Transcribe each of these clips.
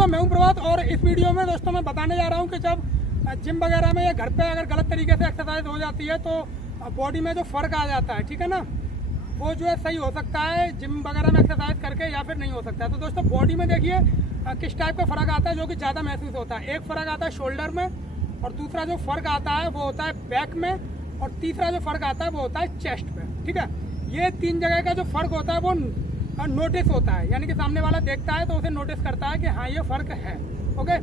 दोस्तों, मैं हूं प्रभात और इस वीडियो में दोस्तों मैं बताने जा रहा हूं कि जब जिम वगैरह में या घर पे अगर गलत तरीके से एक्सरसाइज हो जाती है तो बॉडी में जो फर्क आ जाता है, ठीक है ना, वो जो है सही हो सकता है जिम वगैरह में एक्सरसाइज करके या फिर नहीं हो सकता है। तो दोस्तों बॉडी में देखिए किस टाइप का फर्क आता है जो कि ज़्यादा महसूस होता है। एक फर्क आता है शोल्डर में, और दूसरा जो फर्क आता है वो होता है बैक में, और तीसरा जो फर्क आता है वो होता है चेस्ट पे। ठीक है, ये 3 जगह का जो फर्क होता है वो नोटिस होता है, यानी कि सामने वाला देखता है तो उसे नोटिस करता है कि हाँ ये फर्क है। ओके,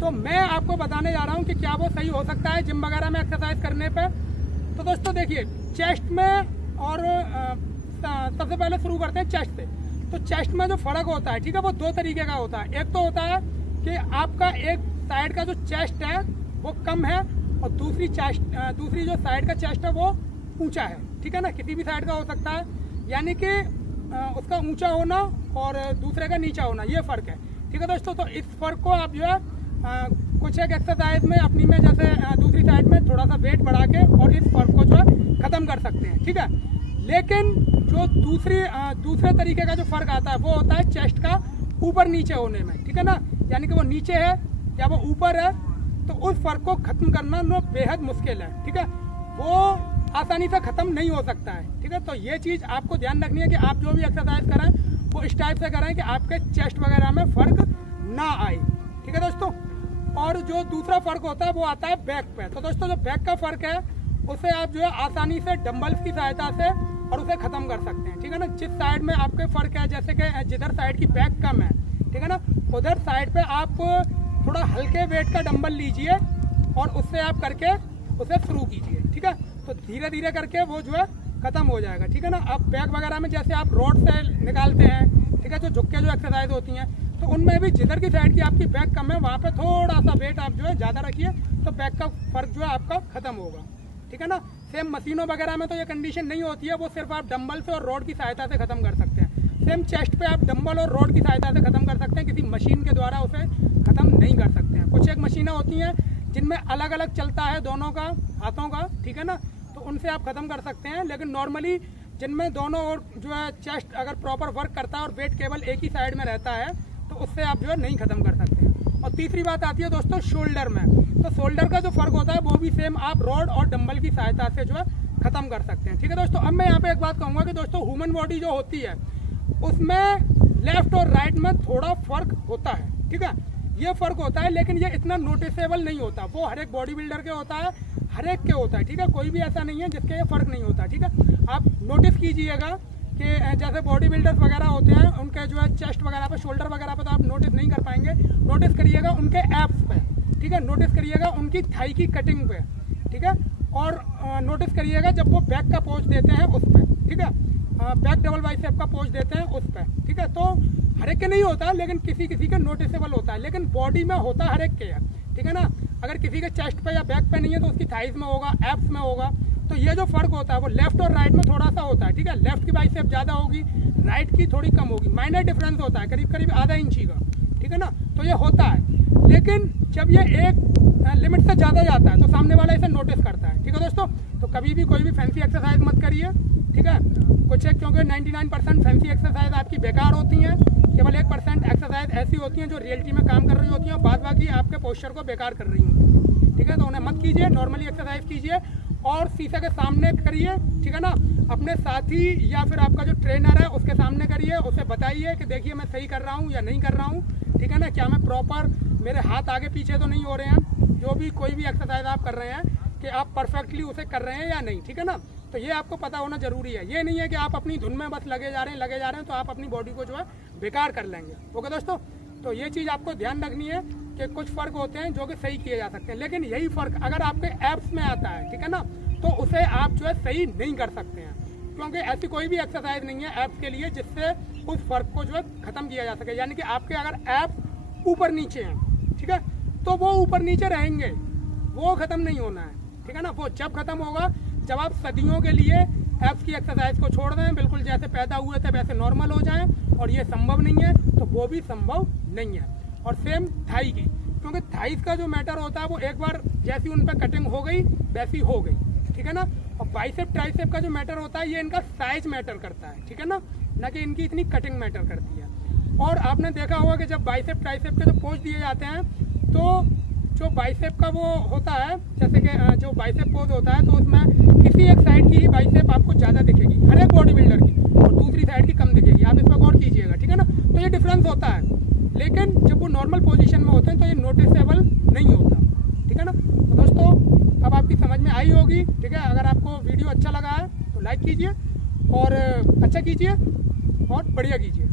तो मैं आपको बताने जा रहा हूँ कि क्या वो सही हो सकता है जिम वगैरह में एक्सरसाइज करने पे। तो दोस्तों देखिए, चेस्ट में और सबसे पहले शुरू करते हैं चेस्ट से। तो चेस्ट में जो फर्क होता है, ठीक है, वो 2 तरीके का होता है। एक तो होता है कि आपका एक साइड का जो चेस्ट है वो कम है और दूसरी जो साइड का चेस्ट है वो ऊंचा है। ठीक है ना, किसी भी साइड का हो सकता है, यानी कि उसका ऊंचा होना और दूसरे का नीचा होना, ये फर्क है। ठीक है दोस्तों, तो इस फर्क को आप जो है कुछ एक एक्सरसाइज में अपनी में जैसे दूसरी साइड में थोड़ा सा वेट बढ़ा के और इस फर्क को जो है खत्म कर सकते हैं। ठीक है, लेकिन जो दूसरे तरीके का जो फर्क आता है वो होता है चेस्ट का ऊपर नीचे होने में। ठीक है ना, यानी कि वो नीचे है या वो ऊपर है, तो उस फर्क को खत्म करना बेहद मुश्किल है। ठीक है, वो आसानी से खत्म नहीं हो सकता है। ठीक है, तो ये चीज़ आपको ध्यान रखनी है कि आप जो भी एक्सरसाइज करें वो इस टाइप से करें कि आपके चेस्ट वगैरह में फर्क ना आए। ठीक है दोस्तों, और जो दूसरा फर्क होता है वो आता है बैक पे। तो दोस्तों जो बैक का फर्क है उसे आप जो है आसानी से डंबल्स की सहायता से और उसे खत्म कर सकते हैं। ठीक है ना, जिस साइड में आपके फर्क है, जैसे कि जिधर साइड की बैक कम है, ठीक है ना, उधर साइड पे आप थोड़ा हल्के वेट का डंबल लीजिए और उससे आप करके उसे शुरू कीजिए। ठीक है, तो धीरे धीरे करके वो जो है खत्म हो जाएगा। ठीक है ना, अब बैक वगैरह में जैसे आप रोड से निकालते हैं, ठीक है, जो झुक के जो एक्सरसाइज होती हैं, तो उनमें भी जिधर की साइड की आपकी बैक कम है वहाँ पे थोड़ा सा वेट आप जो है ज़्यादा रखिए, तो बैक का फर्क जो है आपका खत्म होगा। ठीक है ना, सेम मशीनों वगैरह में तो ये कंडीशन नहीं होती है, वो सिर्फ आप डंबल से और रोड की सहायता से खत्म कर सकते हैं। सेम चेस्ट पे आप डंबल और रोड की सहायता से खत्म कर सकते हैं, किसी मशीन के द्वारा उसे खत्म नहीं कर सकते हैं। कुछ एक मशीनें होती हैं जिनमें अलग अलग चलता है दोनों का, हाथों का, ठीक है ना, तो उनसे आप खत्म कर सकते हैं। लेकिन नॉर्मली जिनमें दोनों और जो है चेस्ट अगर प्रॉपर वर्क करता है और वेट केवल एक ही साइड में रहता है, तो उससे आप जो है नहीं खत्म कर सकते हैं। और तीसरी बात आती है दोस्तों शोल्डर में। तो शोल्डर का जो फर्क होता है वो भी सेम आप रॉड और डंबल की सहायता से जो है खत्म कर सकते हैं। ठीक है दोस्तों, अब मैं यहाँ पे एक बात कहूँगा कि दोस्तों ह्यूमन बॉडी जो होती है उसमें लेफ्ट और राइट में थोड़ा फर्क होता है। ठीक है, ये फर्क होता है, लेकिन ये इतना नोटिसेबल नहीं होता। वो हर एक बॉडी बिल्डर के होता है, हर एक के होता है। ठीक है, कोई भी ऐसा नहीं है जिसके ये फर्क नहीं होता। ठीक है, आप नोटिस कीजिएगा कि जैसे बॉडी बिल्डर्स वगैरह होते हैं उनके जो है चेस्ट वगैरह पे, शोल्डर वगैरह पे तो आप नोटिस नहीं कर पाएंगे। नोटिस करिएगा उनके एब्स पे, ठीक है, नोटिस करिएगा उनकी थाई की कटिंग पे, ठीक है, और नोटिस करिएगा जब वो बैक का पोज देते हैं उस पर। ठीक है, बैक डबल बाइसेप का पोज देते हैं उस पर। ठीक है, तो हर एक के नहीं होता, लेकिन किसी किसी के नोटिसेबल होता है, लेकिन बॉडी में होता हर एक के है। ठीक है ना, अगर किसी के चेस्ट पे या बैक पे नहीं है तो उसकी थाइज में होगा, एब्स में होगा। तो ये जो फर्क होता है वो लेफ्ट और राइट में थोड़ा सा होता है। ठीक है, लेफ्ट की बाइसेप ज़्यादा होगी, राइट की थोड़ी कम होगी, माइनर डिफरेंस होता है, करीब करीब आधा इंची का। ठीक है ना, तो ये होता है, लेकिन जब ये एक लिमिट से ज़्यादा जाता है तो सामने वाला इसे नोटिस करता है। ठीक है दोस्तों, तो कभी भी कोई भी फैंसी एक्सरसाइज मत करिए। ठीक है, कुछ एक, क्योंकि 99% फैंसी एक्सरसाइज आपकी बेकार होती हैं, केवल 1% एक्सरसाइज ऐसी होती हैं जो रियलिटी में काम कर रही होती हैं और बाद बाकी आपके पोस्चर को बेकार कर रही होती हैं। ठीक है, तो उन्हें मत कीजिए, नॉर्मली एक्सरसाइज कीजिए और शीशे के सामने करिए। ठीक है ना, अपने साथी या फिर आपका जो ट्रेनर है उसके सामने करिए, उसे बताइए कि देखिए मैं सही कर रहा हूँ या नहीं कर रहा हूँ। ठीक है ना, क्या मैं प्रॉपर, मेरे हाथ आगे पीछे तो नहीं हो रहे हैं, जो भी कोई भी एक्सरसाइज आप कर रहे हैं कि आप परफेक्टली उसे कर रहे हैं या नहीं। ठीक है ना, तो ये आपको पता होना जरूरी है। ये नहीं है कि आप अपनी धुन में बस लगे जा रहे हैं तो आप अपनी बॉडी को जो है बेकार कर लेंगे। ओके दोस्तों, तो ये चीज़ आपको ध्यान रखनी है कि कुछ फर्क होते हैं जो कि सही किए जा सकते हैं, लेकिन यही फर्क अगर आपके एब्स में आता है, ठीक है ना, तो उसे आप जो है सही नहीं कर सकते हैं, क्योंकि ऐसी कोई भी एक्सरसाइज नहीं है एब्स के लिए जिससे उस फर्क को जो है खत्म किया जा सके। यानी कि आपके अगर एब्स ऊपर नीचे हैं, ठीक है, तो वो ऊपर नीचे रहेंगे, वो खत्म नहीं होना है। ठीक है ना, वो जब खत्म होगा जब आप सदियों के लिए एब्स की एक्सरसाइज को छोड़ दें, बिल्कुल जैसे पैदा हुए थे वैसे नॉर्मल हो जाएं, और ये संभव नहीं है तो वो भी संभव नहीं है। और सेम थाई की, क्योंकि थाइस का जो मैटर होता है वो एक बार जैसी उन पर कटिंग हो गई वैसी हो गई। ठीक है ना, और बाइसेप ट्राइसेप का जो मैटर होता है ये इनका साइज मैटर करता है। ठीक है ना कि इनकी इतनी कटिंग मैटर करती है। और आपने देखा होगा कि जब बाइसेप ट्राइसेप के जो पोज दिए जाते हैं तो जो बाइसेप का वो होता है, जैसे कि जो बाइसेप पोज होता है तो उसमें किसी एक साइड की ही बाइसेप आपको ज़्यादा दिखेगी हर एक बॉडी बिल्डर की, और दूसरी साइड की कम दिखेगी। आप इस पर गौर कीजिएगा, ठीक है ना। तो ये डिफरेंस होता है, लेकिन जब वो नॉर्मल पोजीशन में होते हैं तो ये नोटिसेबल नहीं होता, ठीक है ना। तो दोस्तों अब आपकी समझ में आई होगी, ठीक है। अगर आपको वीडियो अच्छा लगा है तो लाइक कीजिए और अच्छा कीजिए और बढ़िया कीजिए,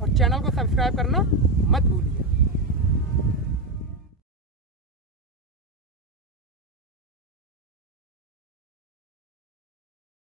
और चैनल को सब्सक्राइब करना मत भूलिए।